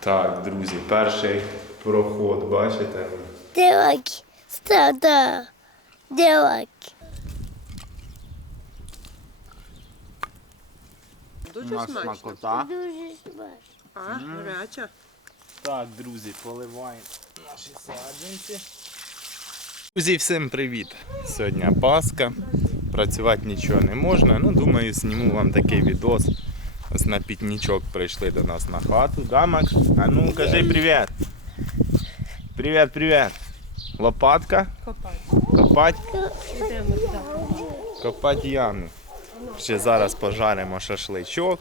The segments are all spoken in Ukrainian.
Так, друзі, перший проход, бачите? Деваки, стада, деваки. Дуже смачно. смакота. Дуже смачно. А, гаряча. Так, друзі, поливаємо наші саджанці. Друзі, всім привіт! Сьогодні Пасха. Працювати нічого не можна. Ну, думаю, зніму вам такий відос. Ось на пітнічок прийшли до нас на хату. Да, Макс? А ну кажи привіт. Привіт, привіт. Лопатка. Копай. Копать. Йдемо туди. Копати яму. Ще зараз пожаримо шашличок.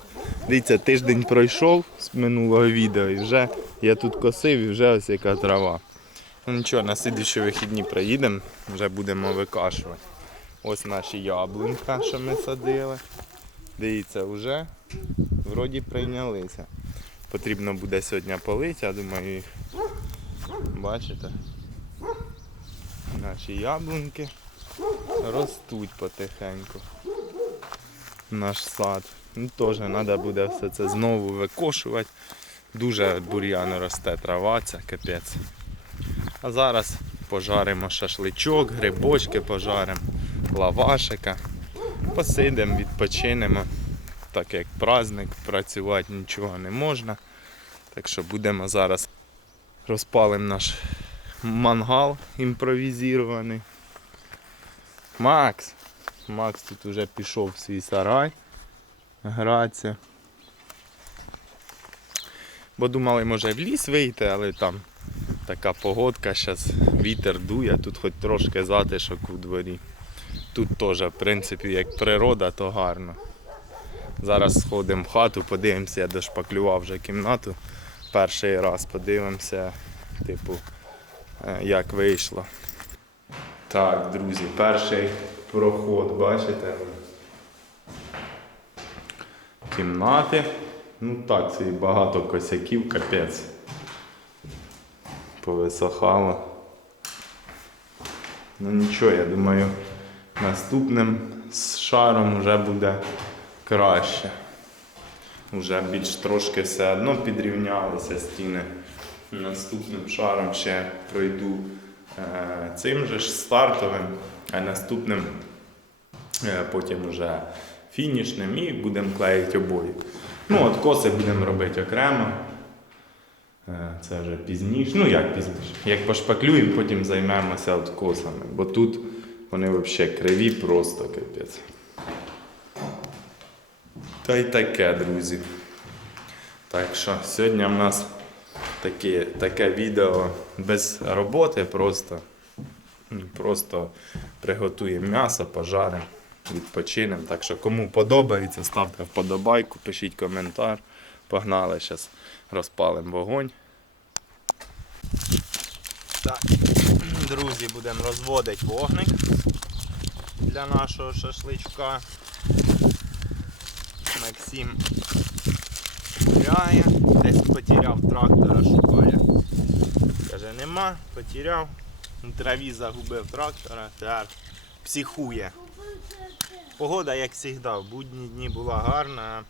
Дивіться, тиждень пройшов з минулого відео і вже я тут косив і вже ось яка трава. Ну нічого, на слідчі вихідні приїдемо, вже будемо викашувати. Ось наші яблунька, що ми садили. Дивіться, вже вроді прийнялися. Потрібно буде сьогодні полити, я думаю, їх бачите. Наші яблуньки ростуть потихеньку. Наш сад. Ну, теж треба буде все це знову викошувати. Дуже бур'яно росте трава, це капець. А зараз пожаримо шашличок, грибочки пожаримо, лавашика. Посидимо, відпочинемо. Так як праздник, працювати нічого не можна. Так що будемо зараз розпалимо наш мангал імпровізований. Макс! Макс тут уже пішов в свій сарай гратися. Бо думали, може в ліс вийти, але там така погодка, зараз вітер дує, тут хоч трошки затишок у дворі. Тут теж, в принципі, як природа, то гарно. Зараз сходимо в хату, подивимося, я дошпаклював вже кімнату. Перший раз подивимося, типу, е, як вийшло. Так, друзі, перший проход, бачите? Кімнати. Ну так, це і багато косяків, капець. Повисохало. Ну нічого, я думаю, наступним шаром вже буде краще. Уже більш трошки все одно підрівнялися стіни. Наступним шаром ще пройду е, цим же ж стартовим, а наступним е, потім вже фінішним і будемо клеїти обої. Ну, от коси будемо робити окремо. Е, Це вже пізніше. Ну як пізніше. Як пошпаклюємо, потім займемося от косами. Бо тут вони взагалі криві, просто капець. Та й таке, друзі. Так що сьогодні в нас таке, таке відео без роботи, просто, просто приготуємо м'ясо, пожаримо, відпочинемо. Так що кому подобається, ставте вподобайку, пишіть коментар. Погнали, зараз розпалимо вогонь. Так, друзі, будемо розводити вогник для нашого шашличка. Максим гуляє, десь потеряв трактора, шукає. Каже, нема, потеряв. У траві загубив трактора, тепер психує. Погода, як завжди, в будні дні була гарна.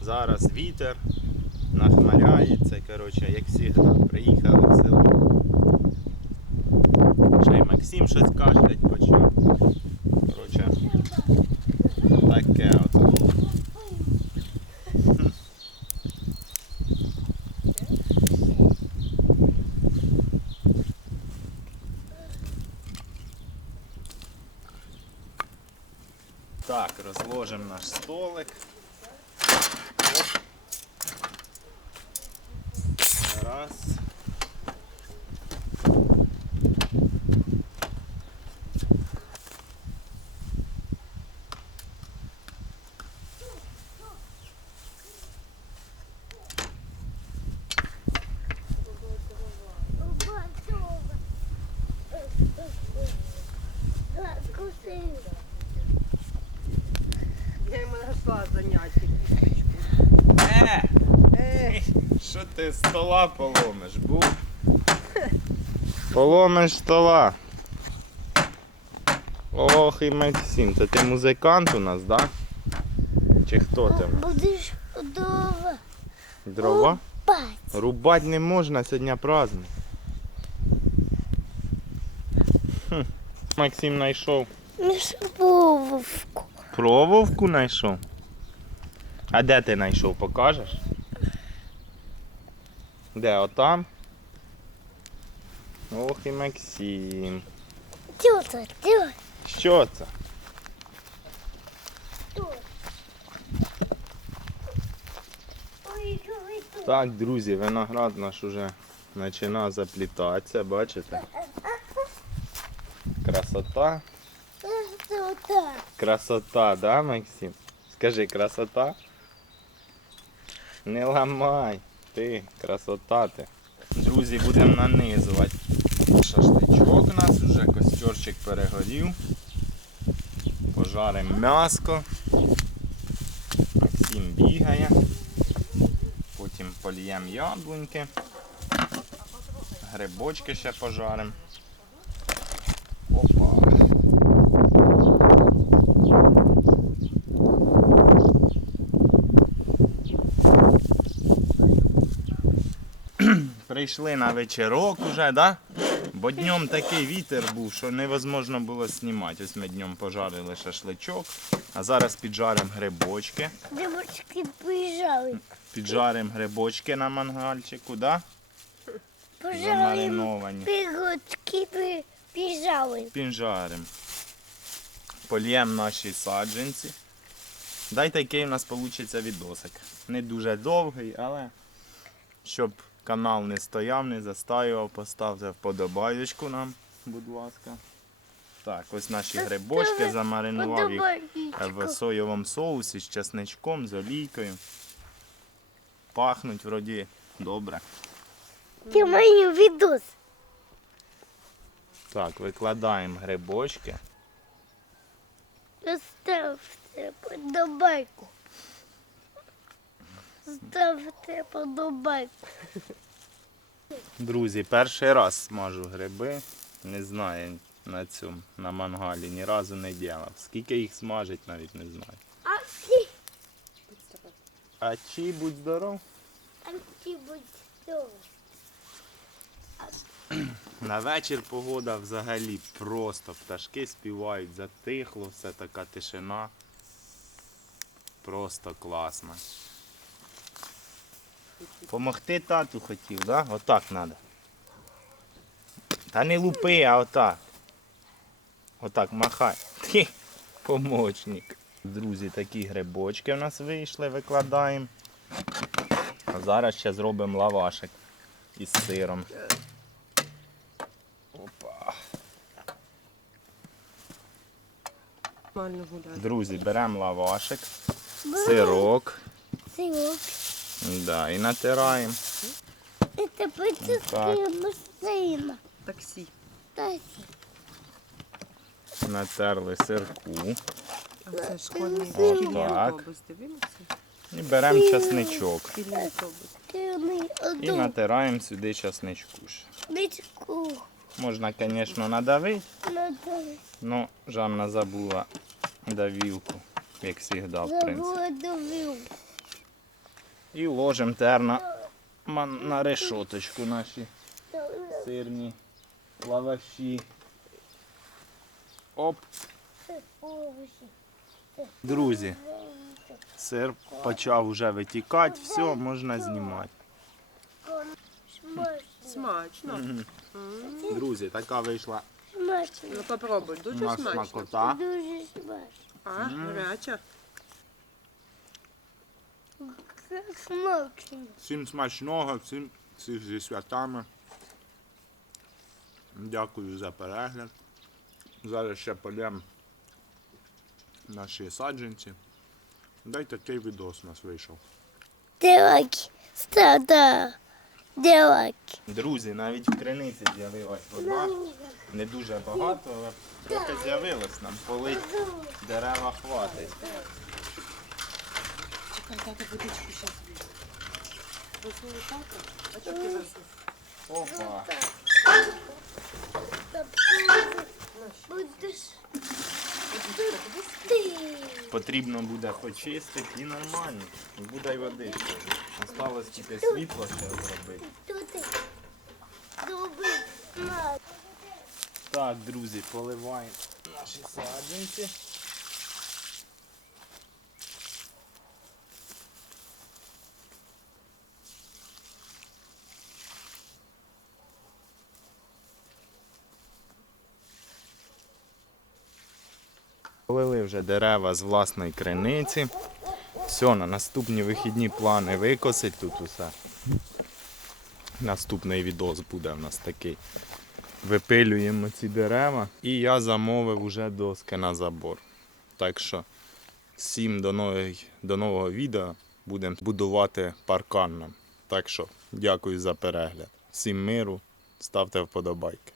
Зараз вітер, нахмаряється, коротше, як завжди, приїхали в село. Ще й Максим щось кашлять почав. Коротше, таке от. Так, розложимо наш столик. Раз. Що ти стола поломиш, був? Поломиш стола. Ох, і Максим, то ти музикант у нас, да? Чи хто там? Будеш вдова. Дрова? Рубать. Рубать не можна, сьогодні праздник. Хм. Максим знайшов. Мішбовку. Прововку знайшов. А де ти знайшов, покажеш? Де, отам? Ох і Максим. Що це? ой, ой. Так, друзі, виноград наш уже починає заплітатися, бачите? Красота. Тюта. Красота, да, Максим? Скажи, красота? Не ламай. Ти, красота ти. Друзі, будемо нанизувати. Шашличок у нас вже, костерчик перегорів. Пожаримо м'яско. Максим бігає. Потім поліємо яблуньки. Грибочки ще пожаримо. Опа. Прийшли на вечірок уже, да? Бо днем такий вітер був, що невозможно було знімати. Ось ми днем пожарили шашличок, а зараз піджаримо грибочки. Девочки приїжджали. Піджаримо грибочки на мангальчику, да? Замариновані. пігочки приїжджали. Піджаримо. Польємо наші саджанці. Дайте який у нас вийде відосик. Не дуже довгий, але щоб канал не стояв, не застаював, поставте вподобаючку нам, будь ласка. Так, ось наші грибочки, замаринував їх е, в соєвому соусі з чесничком, з олійкою. Пахнуть вроді добре. Ти маю відос. Так, викладаємо грибочки. Ставте подобайку. Ставте подобайку. Друзі, перший раз смажу гриби. Не знаю на цьому, на мангалі, ні разу не ділав. Скільки їх смажить, навіть не знаю. А всі, А чи будь здоров? а всі будь здорові. На вечір погода взагалі просто. Пташки співають, затихло, все така тишина. Просто класно. Помогти тату хотів, да? Отак треба. Та не лупи, а отак. Отак махай. Ти помощник. Друзі, такі грибочки у нас вийшли, викладаємо. А зараз ще зробимо лавашик із сиром. Опа. Друзі, беремо лавашик, сирок, Сирок. Да, і натираємо. Це почистила машина. Таксі. Тасі. Натерли сирку. А це школьний шкільний автобус. Дивилися? І беремо часничок. І натираємо сюди часничку. ж. дичку. Можна, звісно, надавити, Надо але Жанна забула давілку, як завжди, в принципі. забула довів. І ложимо тепер на, решоточку наші сирні лаваші. Оп. Друзі, сир почав вже витікати, все, можна знімати. Смачно. Друзі, така вийшла Смачно. Ну попробуй, дуже смачно. смакота. Дуже смачно. А, гаряча. Смачно. Всім смачного, всім всіх зі святами. Дякую за перегляд. Зараз ще полємо наші саджанці. Дай такий відос у нас вийшов. Деваки. Стада. Деваки. Друзі, навіть в криниці з'явилась вода. Не дуже багато, але трохи з'явилось нам. Полить дерева хватить. Чекай, тата водичку зараз візьме. Розумію, тата? А чого ти засув? Опа. Будеш Потрібно буде почистити і нормально. Буде й водичка. Осталось тільки світло ще зробити. Так, друзі, поливаємо наші саджанці. Полили вже дерева з власної криниці. Все, на наступні вихідні плани викосить тут усе. Наступний відос буде в нас такий. Випилюємо ці дерева. І я замовив уже доски на забор. Так що всім до, нових, до нового відео будемо будувати паркан нам. Так що дякую за перегляд. Всім миру, ставте вподобайки.